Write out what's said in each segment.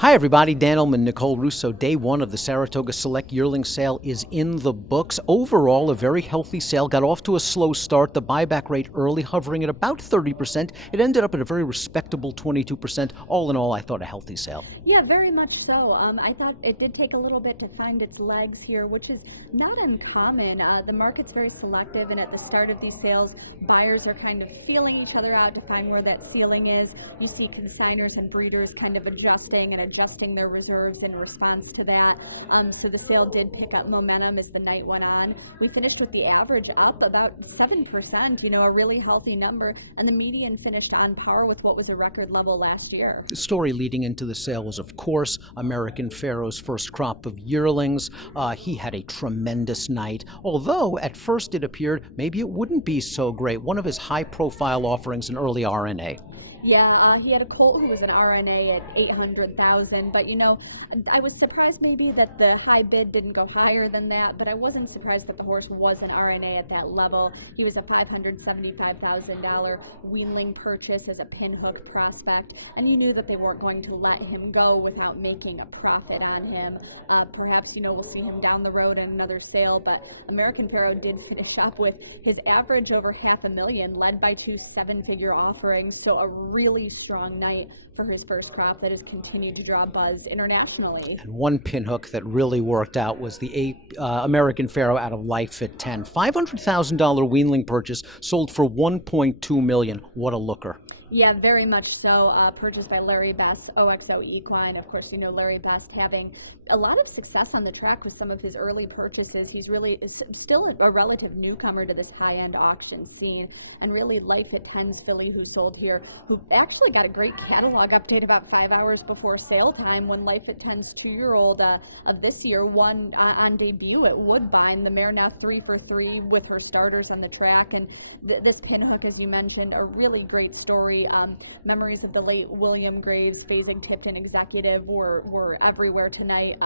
Hi everybody, Illman and Nicole Russo. Day one of the Saratoga Select Yearling sale is in the books. Overall, a very healthy sale. Got off to a slow start. The buyback rate early hovering at about 30%. It ended up at a very respectable 22%. All in all, I thought a healthy sale. Yeah, very much so. I thought it did take a little bit to find its legs here, which is not uncommon. The market's very selective, and at the start of these sales, buyers are kind of feeling each other out to find where that ceiling is. You see consigners and breeders kind of adjusting their reserves in response to that. So the sale did pick up momentum as the night went on. We finished with the average up about 7%, a really healthy number, and the median finished on par with what was a record level last year. The story leading into the sale was, of course, American Pharoah's first crop of yearlings. He had a tremendous night, although at first it appeared maybe it wouldn't be so great. One of his high-profile offerings, an early RNA. Yeah, he had a colt who was an RNA at 800,000, but I was surprised maybe that the high bid didn't go higher than that, but I wasn't surprised that the horse was an RNA at that level. He was a $575,000 weanling purchase as a pinhook prospect, and you knew that they weren't going to let him go without making a profit on him. Perhaps, we'll see him down the road in another sale, but American Pharoah did finish up with his average over $500,000, led by two seven-figure offerings, so a really strong night for his first crop that has continued to draw buzz internationally. And one pinhook that really worked out was the American Pharoah out of Life at 10. $500,000 weanling purchase sold for $1.2 million. What a looker. Yeah, very much so. Purchased by Larry Best, OXO Equine. Of course, Larry Best having a lot of success on the track with some of his early purchases. He's really still a relative newcomer to this high-end auction scene. And really, Life at 10's filly who sold here, who actually got a great catalog update about 5 hours before sale time when Life at 10's 2-year-old of this year won on debut at Woodbine. The mare now 3 for 3 with her starters on the track. And this pinhook, as you mentioned, a really great story. Memories of the late William Graves, Fasig Tipton executive, were everywhere tonight.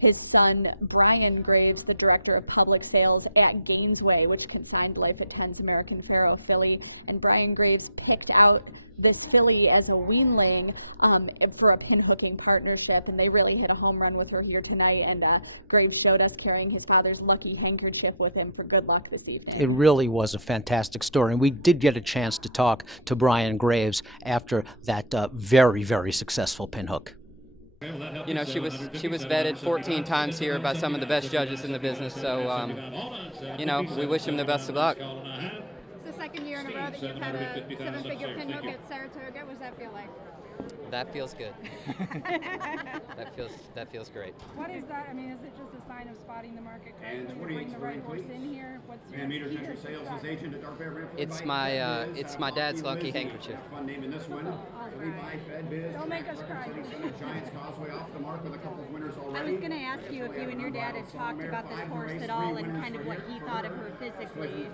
His son, Brian Graves, the director of public sales at Gainesway, which consigned Life at 10's American Pharoah filly, and Brian Graves picked out this filly as a weanling for a pinhooking partnership, and they really hit a home run with her here tonight, and Graves showed us carrying his father's lucky handkerchief with him for good luck this evening. It really was a fantastic story, and we did get a chance to talk to Brian Graves after that very, very successful pinhook. She was vetted 14 times here by some of the best judges in the business, so we wish him the best of luck. It's the second year in a row that you've had a seven-figure pinhook at Saratoga. What does that feel like? That feels good. that feels great. What is that? I mean, is it just a sign of spotting the market correctly to bring the right horse in here? What's your It's my dad's lucky handkerchief. Don't make us cry. I was going to ask you if you and your dad had talked about this horse at all and kind of what he thought of her physically.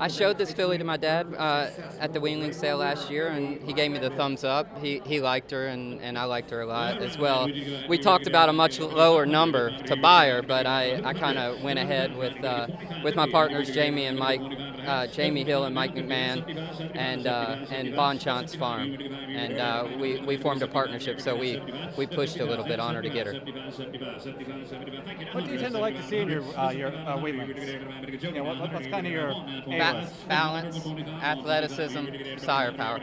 I showed this filly to my dad at the weanling sale last year, and he gave me the thumbs up. He liked her, and I liked her a lot as well. We talked about a much lower number to buy her, but I kind of went ahead with my partners Jamie and Mike, Jamie Hill and Mike McMahon, and Bonchant's farm, and we formed a partnership. So we pushed a little bit on her to get her. What do you tend to like to see in your weanlings? What's kind of your balance, athleticism, sire power.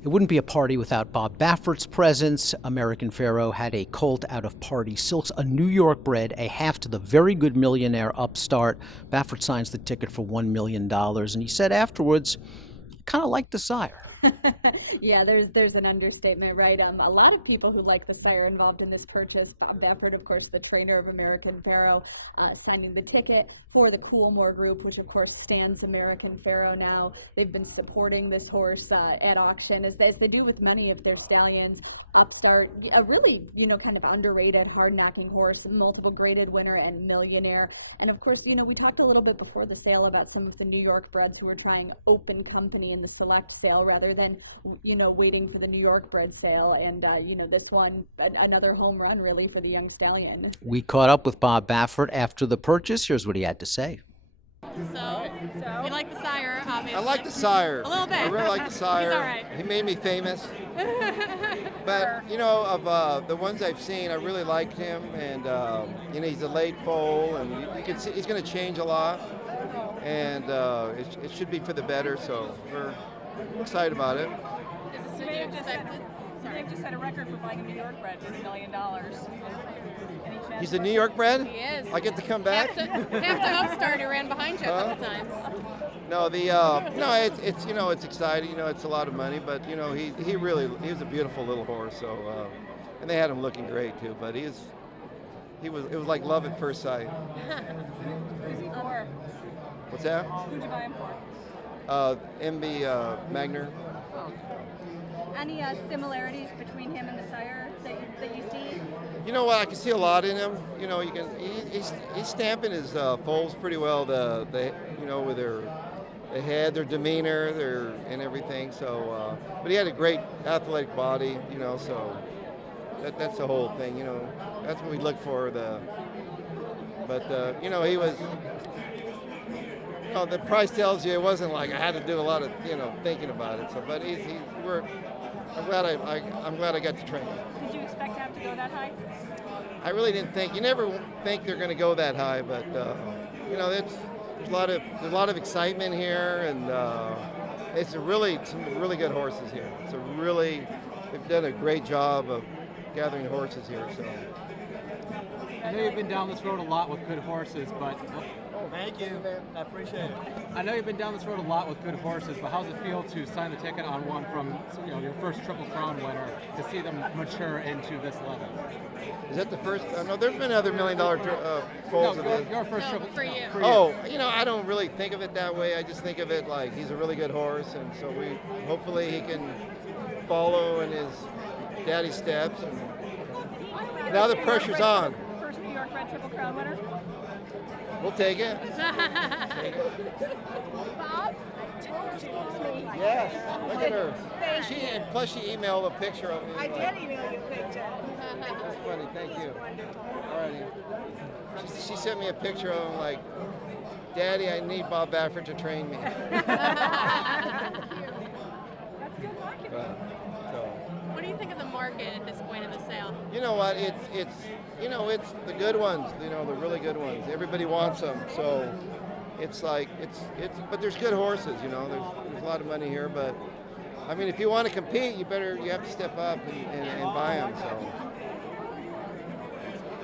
It wouldn't be a party without Bob Baffert's presence. American Pharoah had a colt out of Party Silks, a New York bred, a half to the very good millionaire upstart. Baffert signs the ticket for $1 million, and he said afterwards, kind of liked the sire. Yeah, there's an understatement, right? A lot of people who like the sire involved in this purchase. Bob Baffert, of course, the trainer of American Pharoah, signing the ticket for the Coolmore Group, which of course stands American Pharoah now. They've been supporting this horse at auction, as they do with many of their stallions. Upstart, a really, kind of underrated, hard-knocking horse, multiple graded winner and millionaire. And of course, we talked a little bit before the sale about some of the New York breds who were trying open company in the select sale rather than, waiting for the New York bred sale. And, this one, another home run really for the young stallion. We caught up with Bob Baffert after the purchase. Here's what he had to say. So we like the sire, obviously. I like the sire. A little bit. I really like the sire. He's all right. He made me famous. but you know, of the ones I've seen, I really liked him, and you know, he's a late foal, and you can see he's going to change a lot, and it should be for the better. So we're excited about it. You may have just set a record for buying a New York bred for $1 million. Any chance He's a New York bred? He is. I get to come back? Have to upstart. He ran behind you a couple times. No, it's you know, it's exciting. You know, it's a lot of money, but you know, he was a beautiful little horse. So and they had him looking great too. But it was like love at first sight. Who's he for? What's that? Who'd you buy him for? MB Magner. Any similarities between him and the sire that you see? You know what? I can see a lot in him. You know, he's stamping his foals pretty well. The you know, with their head, their demeanor, and everything. So, but he had a great athletic body. You know, so that's the whole thing. You know, that's what we look for. But you know, he was. You know, the price tells you it wasn't like I had to do a lot of thinking about it. So, but I'm glad I got to train him. Did you expect to have to go that high? I really didn't think. You never think they're going to go that high, but you know, there's a lot of excitement here, and it's some really good horses here. They've done a great job of gathering horses here. So I know you've been down this road a lot with good horses, but thank you. I appreciate it. I know you've been down this road a lot with good horses, but how's it feel to sign the ticket on one from your first Triple Crown winner to see them mature into this level? Is that the first? No, there's been other $1 million foals. No, your first Triple for you. Oh, you know, I don't really think of it that way. I just think of it like he's a really good horse, and so hopefully he can follow in his daddy's steps. And now the pressure's on. First New York bred Triple Crown winner. We'll take it. Bob? Yes, look at her. Plus she emailed a picture of me. I did email you a picture. That's funny, thank you. All righty. She sent me a picture of him like, Daddy, I need Bob Baffert to train me. That's good marketing. What do you think of the market at this point in the sale? You know what? It's the good ones. You know, the really good ones. Everybody wants them. So it's like but there's good horses. You know, there's a lot of money here. But I mean, if you want to compete, you have to step up and buy them. So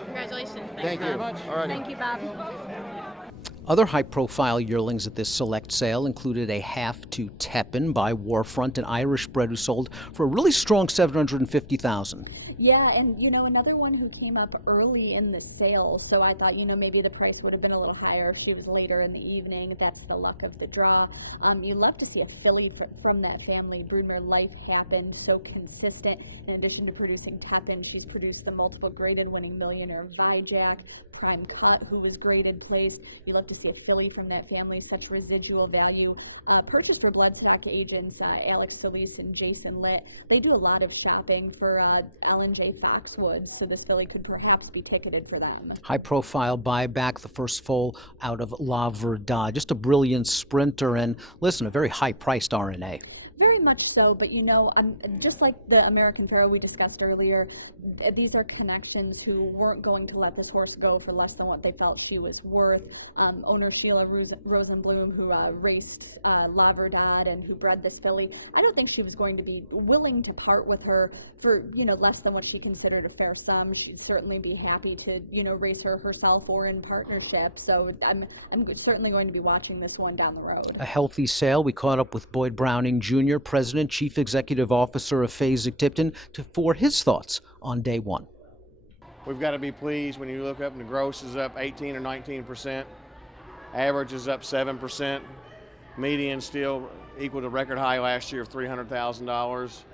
Congratulations. thank you very much. All right. Thank you, Bob. Other high-profile yearlings at this select sale included a half to Tepin by Warfront, an Irish bred who sold for a really strong $750,000. Yeah, and another one who came up early in the sale, so I thought, maybe the price would have been a little higher if she was later in the evening. That's the luck of the draw. You love to see a filly from that family. Broodmare Life happened, so consistent. In addition to producing Tepin, she's produced the multiple graded winning millionaire Vijack, Prime Cut, who was graded placed. You love to see a filly from that family, such residual value. Purchased for bloodstock agents Alex Solis and Jason Litt. They do a lot of shopping for Ellen J. Foxwoods, so this filly could perhaps be ticketed for them. High-profile buyback, the first foal out of La Verdad. Just a brilliant sprinter and, listen, a very high-priced RNA. Very much so, but I'm just like the American Pharoah we discussed earlier. These are connections who weren't going to let this horse go for less than what they felt she was worth. Owner Sheila Rosenblum, who raced La Verdad and who bred this filly, I don't think she was going to be willing to part with her for less than what she considered a fair sum. She'd certainly be happy to race her herself or in partnership. So I'm certainly going to be watching this one down the road. A healthy sale. We caught up with Boyd Browning Jr., President, Chief Executive Officer of Fasig Tipton, for his thoughts on day one. We've got to be pleased when you look up and the gross is up 18 or 19%. Average is up 7%. Median still equal to record high last year of $300,000.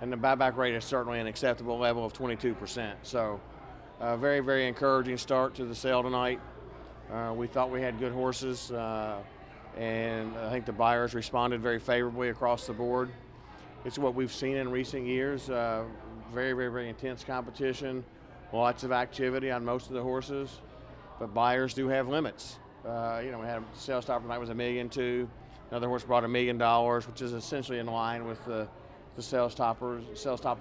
And the buyback rate is certainly an acceptable level of 22%. So very, very encouraging start to the sale tonight. We thought we had good horses. And I think the buyers responded very favorably across the board. It's what we've seen in recent years, very, very, very intense competition, lots of activity on most of the horses, but buyers do have limits. We had a sales stop tonight was $1.2 million. Another horse brought $1 million, which is essentially in line with the the sales top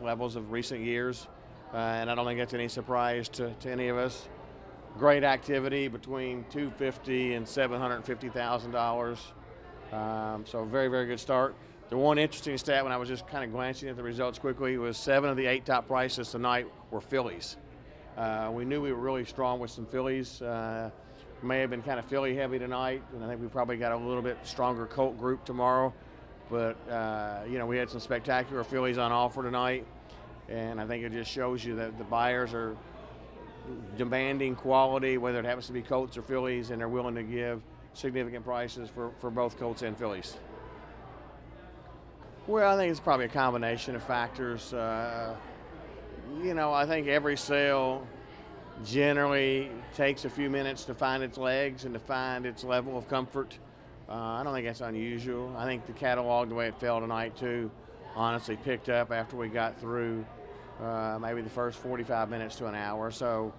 levels of recent years, and I don't think that's any surprise to any of us. Great activity between $250,000 and $750,000. So very, very good start. The one interesting stat when I was just kind of glancing at the results quickly was 7 of the 8 top prices tonight were fillies. We knew we were really strong with some fillies. May have been kind of filly heavy tonight, and I think we probably got a little bit stronger colt group tomorrow. But you know, we had some spectacular fillies on offer tonight, and I think it just shows you that the buyers are demanding quality, whether it happens to be colts or fillies, and they're willing to give significant prices for both colts and fillies. Well, I think it's probably a combination of factors. You know, I think every sale generally takes a few minutes to find its legs and to find its level of comfort. I don't think that's unusual. I think the catalog, the way it fell tonight too, honestly picked up after we got through maybe the first 45 minutes to an hour. So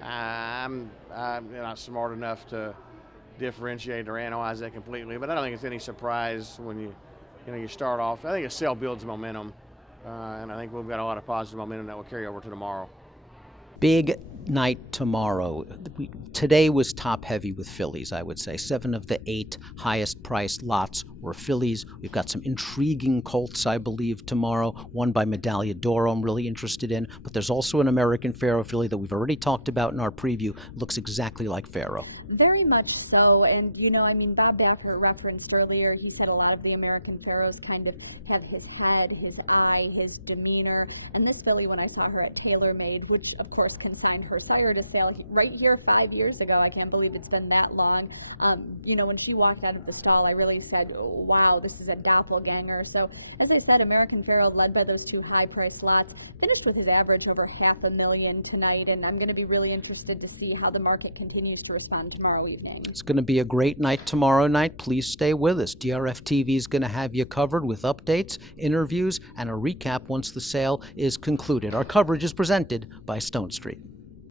I'm not smart enough to differentiate or analyze that completely, but I don't think it's any surprise when you start off. I think a sale builds momentum, and I think we've got a lot of positive momentum that will carry over to tomorrow. Big night tomorrow. Today was top heavy with fillies, I would say. 7 of the 8 highest priced lots were fillies. We've got some intriguing colts, I believe, tomorrow. One by Medaglia d'Oro I'm really interested in, but there's also an American Pharoah filly that we've already talked about in our preview. Looks exactly like Pharoah. Very much so, and you know, I mean, Bob Baffert referenced earlier, he said a lot of the American Pharoahs kind of have his head, his eye, his demeanor, and this filly, when I saw her at TaylorMade, which of course consigned her sire to sale right here 5 years ago, I can't believe it's been that long, you know, when she walked out of the stall, I really said, wow, this is a doppelganger. So, as I said, American Pharoah, led by those 2 high-priced lots, finished with his average over $500,000 tonight, and I'm going to be really interested to see how the market continues to respond tomorrow evening. It's going to be a great night tomorrow night. Please stay with us. DRF TV is going to have you covered with updates, interviews, and a recap once the sale is concluded. Our coverage is presented by Stonestreet.